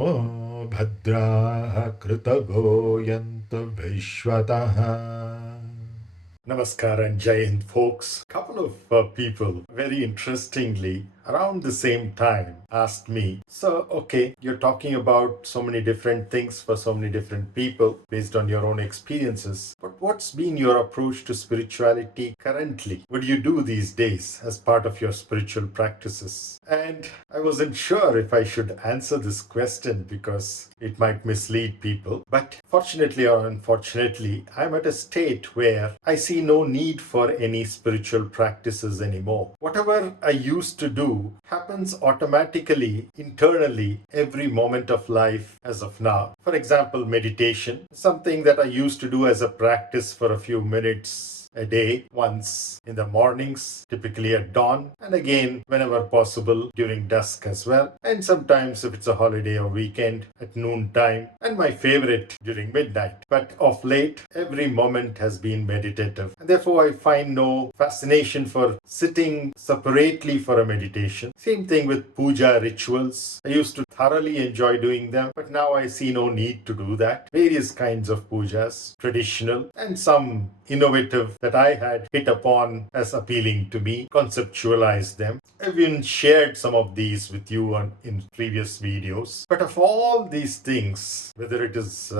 भद्राः कृतगो यन्तु विश्वतः. Namaskar and Jai Hind, folks. Couple of people, very interestingly, around the same time, asked me, so, okay, you're talking about so many different things for so many different people based on your own experiences, but what's been your approach to spirituality currently? What do you do these days as part of your spiritual practices? And I wasn't sure if I should answer this question because it might mislead people. But fortunately or unfortunately, I'm at a state where I see no need for any spiritual practices anymore. Whatever I used to do happens automatically, internally, every moment of life as of now. For example, meditation, something that I used to do as a practice for a few minutes a day, once in the mornings, typically at dawn, and again whenever possible during dusk as well, and sometimes if it's a holiday or weekend at noon time, and my favorite during midnight. But of late, every moment has been meditative, and therefore I find no fascination for sitting separately for a meditation. Same thing with puja rituals. I used to thoroughly enjoy doing them, but now I see no need to do that. Various kinds of pujas, traditional and some innovative that I had hit upon as appealing to me, conceptualized them. I've even shared some of these with you in previous videos. But of all these things, whether it is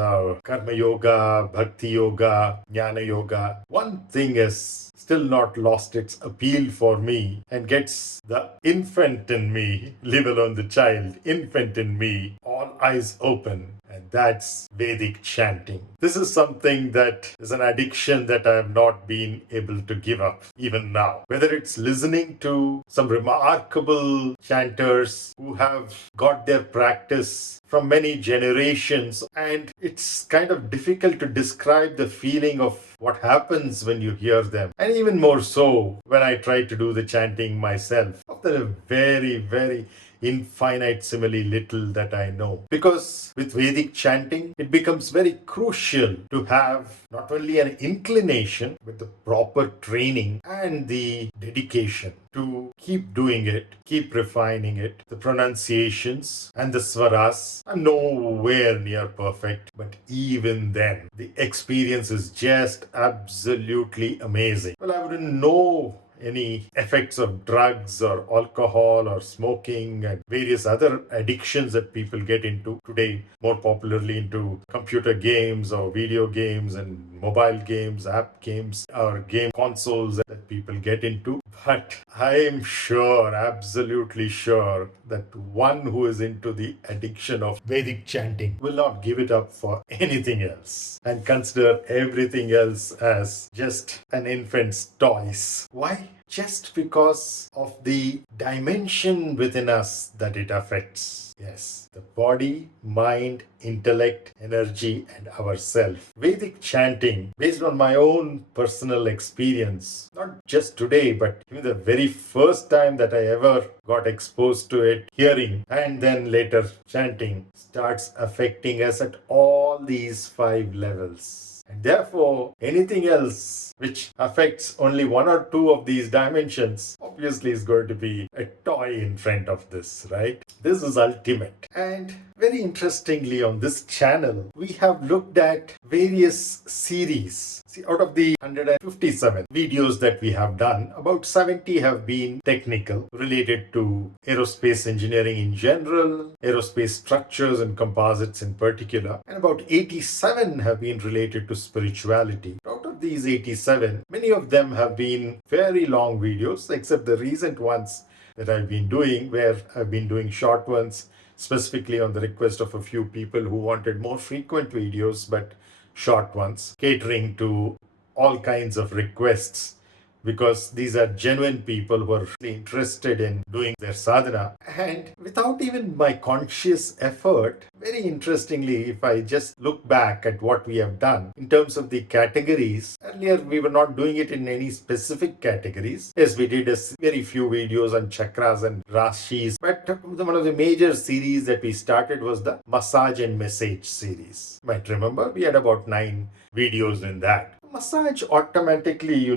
karma yoga, bhakti yoga, jnana yoga, one thing has still not lost its appeal for me and gets the infant in me, leave alone the child, infant in me, all eyes open. And that's Vedic chanting. This is something that is an addiction that I have not been able to give up even now. Whether it's listening to some remarkable chanters who have got their practice from many generations, and it's kind of difficult to describe the feeling of what happens when you hear them. And even more so when I try to do the chanting myself. After a very, very infinitesimally little that I know. Because with Vedic chanting, it becomes very crucial to have not only an inclination, but the proper training and the dedication to keep doing it, keep refining it. The pronunciations and the swaras are nowhere near perfect, but even then, the experience is just absolutely amazing. Well, I wouldn't know any effects of drugs or alcohol or smoking and various other addictions that people get into today, more popularly into computer games or video games and mobile games, app games, or game consoles that people get into. But I am sure, absolutely sure, that one who is into the addiction of Vedic chanting will not give it up for anything else and consider everything else as just an infant's toys. Why? Just because of the dimension within us that it affects. Yes, the body, mind, intellect, energy, and ourself. Vedic chanting, based on my own personal experience, not just today, but even the very first time that I ever got exposed to it, hearing and then later chanting, starts affecting us at all these 5 levels. And therefore, anything else which affects only one or two of these dimensions obviously is going to be a toy in front of this, right? This is ultimate. And very interestingly, on this channel, we have looked at various series. See, out of the 157 videos that we have done, about 70 have been technical, related to aerospace engineering in general, aerospace structures and composites in particular, and about 87 have been related to spirituality. Out of these 87, many of them have been very long videos, except the recent ones that I've been doing, where I've been doing short ones, specifically on the request of a few people who wanted more frequent videos, but short ones, catering to all kinds of requests, because these are genuine people who are really interested in doing their sadhana. And without even my conscious effort, very interestingly, if I just look back at what we have done in terms of the categories, earlier we were not doing it in any specific categories. Yes, we did a very few videos on chakras and rashis, but one of the major series that we started was the massage and message series. You might remember we had about 9 videos in that. Massage automatically,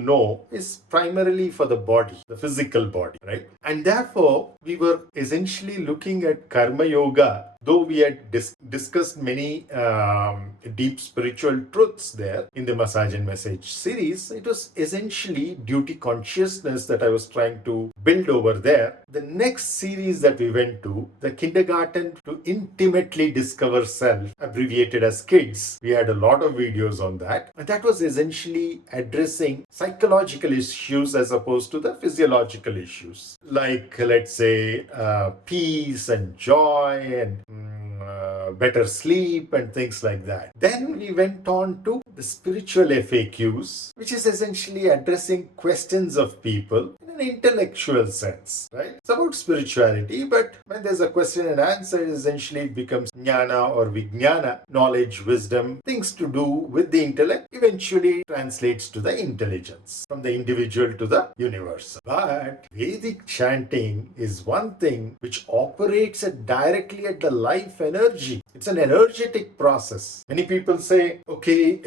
is primarily for the body, the physical body, right? And therefore, we were essentially looking at karma yoga though we had discussed many deep spiritual truths there in the Massage and Message series, it was essentially duty consciousness that I was trying to build over there. The next series that we went to, the Kindergarten to Intimately Discover Self, abbreviated as KIDS, we had a lot of videos on that. And that was essentially addressing psychological issues as opposed to the physiological issues. Like, let's say, peace and joy and better sleep and things like that. Then we went on to the spiritual FAQs, which is essentially addressing questions of people in an intellectual sense, right? It's about spirituality, but when there's a question and answer, essentially it becomes jnana or vijnana, knowledge, wisdom, things to do with the intellect, eventually translates to the intelligence, from the individual to the universal. But Vedic chanting is one thing which operates directly at the life energy. It's an energetic process. Many people say, okay,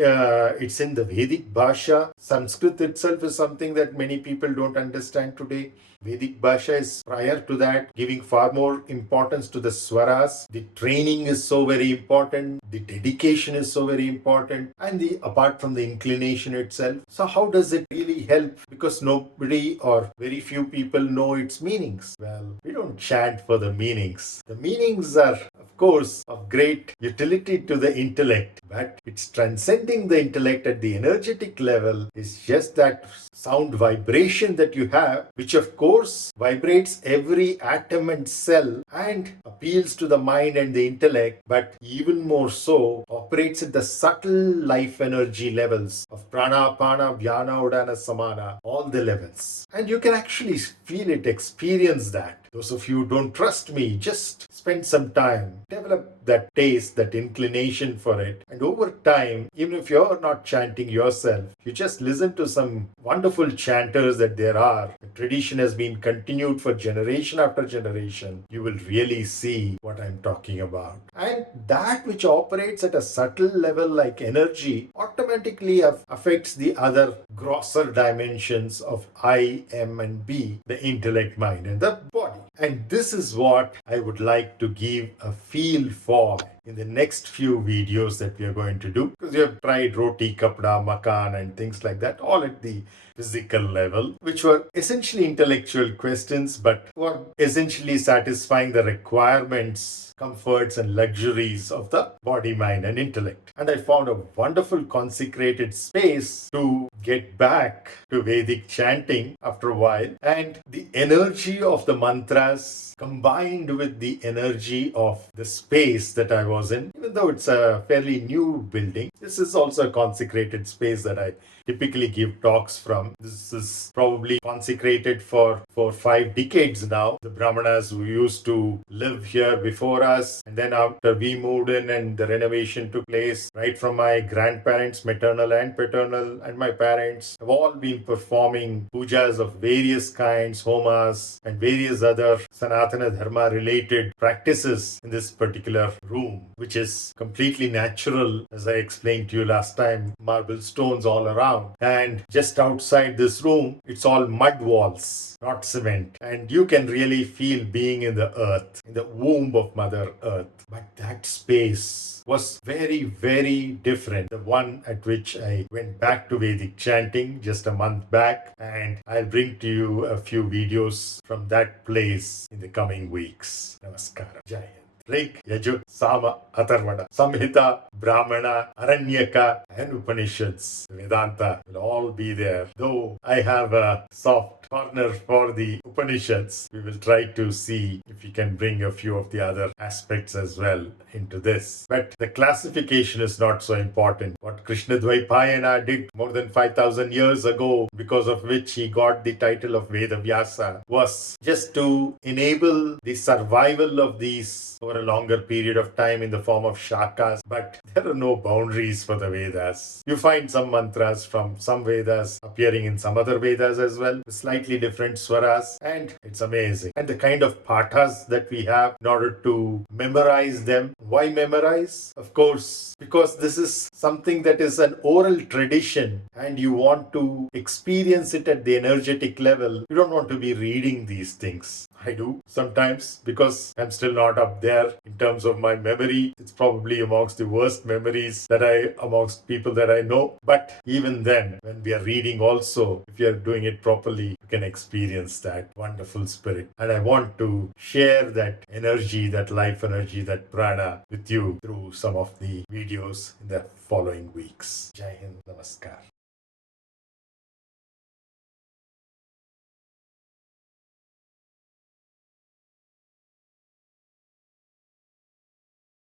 it's in the Vedic Bhasha. Sanskrit itself is something that many people don't understand today. Vedic Bhasha is prior to that, giving far more importance to the swaras. The training is so very important. The dedication is so very important. And apart from the inclination itself. So how does it really help? Because nobody or very few people know its meanings. Well, we don't chant for the meanings. The meanings are, of course, of great utility to the intellect. But it's transcending the intellect at the energetic level is just that sound vibration that you have, which of course vibrates every atom and cell and appeals to the mind and the intellect, but even more so operates at the subtle life energy levels of prana, apana, vyana, udana, samana, all the levels. And you can actually feel it, experience that. Those of you who don't trust me, just spend some time, develop that taste, that inclination for it. And over time, even if you're not chanting yourself, you just listen to some wonderful chanters that there are. The tradition has been continued for generation after generation. You will really see what I'm talking about. And that which operates at a subtle level like energy automatically affects the other grosser dimensions of I, M, and B, the intellect, mind, and the body. And this is what I would like to give a feel for in the next few videos that we are going to do. Because we have tried roti, kapda, makan and things like that, all at the physical level, which were essentially intellectual questions, but were essentially satisfying the requirements, comforts and luxuries of the body, mind and intellect. And I found a wonderful consecrated space to get back to Vedic chanting after a while, and the energy of the mantras combined with the energy of the space that I was in. Even though it's a fairly new building, this is also a consecrated space that I typically give talks from. This is probably consecrated for 5 decades now. The Brahmanas who used to live here before us, and then after we moved in and the renovation took place, right from my grandparents, maternal and paternal, and my parents have all been performing pujas of various kinds, homas, and various other Sanatana Dharma related practices in this particular room, which is completely natural, as I explained to you last time, marble stones all around. And just outside this room, it's all mud walls, not cement. And you can really feel being in the earth, in the womb of Mother Earth. But that space was very, very different. The one at which I went back to Vedic chanting just a month back. And I'll bring to you a few videos from that place in the coming weeks. Namaskaram. Jai Hind. Rig, Yajur, Sama, Atharvana, Samhita, Brahmana, Aranyaka, and Upanishads. Vedanta will all be there. Though I have a soft corner for the Upanishads, we will try to see if we can bring a few of the other aspects as well into this. But the classification is not so important. What Krishna Dvaipayana did more than 5,000 years ago, because of which he got the title of Veda Vyasa, was just to enable the survival of these over a longer period of time in the form of shakas. But there are no boundaries for the Vedas. You find some mantras from some Vedas appearing in some other Vedas as well, slightly different swaras, and it's amazing. And the kind of pathas that we have in order to memorize them. Why memorize? Of course, because this is something that is an oral tradition and you want to experience it at the energetic level. You don't want to be reading these things. I do sometimes because I'm still not up there in terms of my memory. It's probably amongst the worst memories amongst people that I know. But even then, when we are reading also, if you are doing it properly, you can experience that wonderful spirit. And I want to share that energy, that life energy, that prana with you through some of the videos in the following weeks. Jai Hind, Namaskar.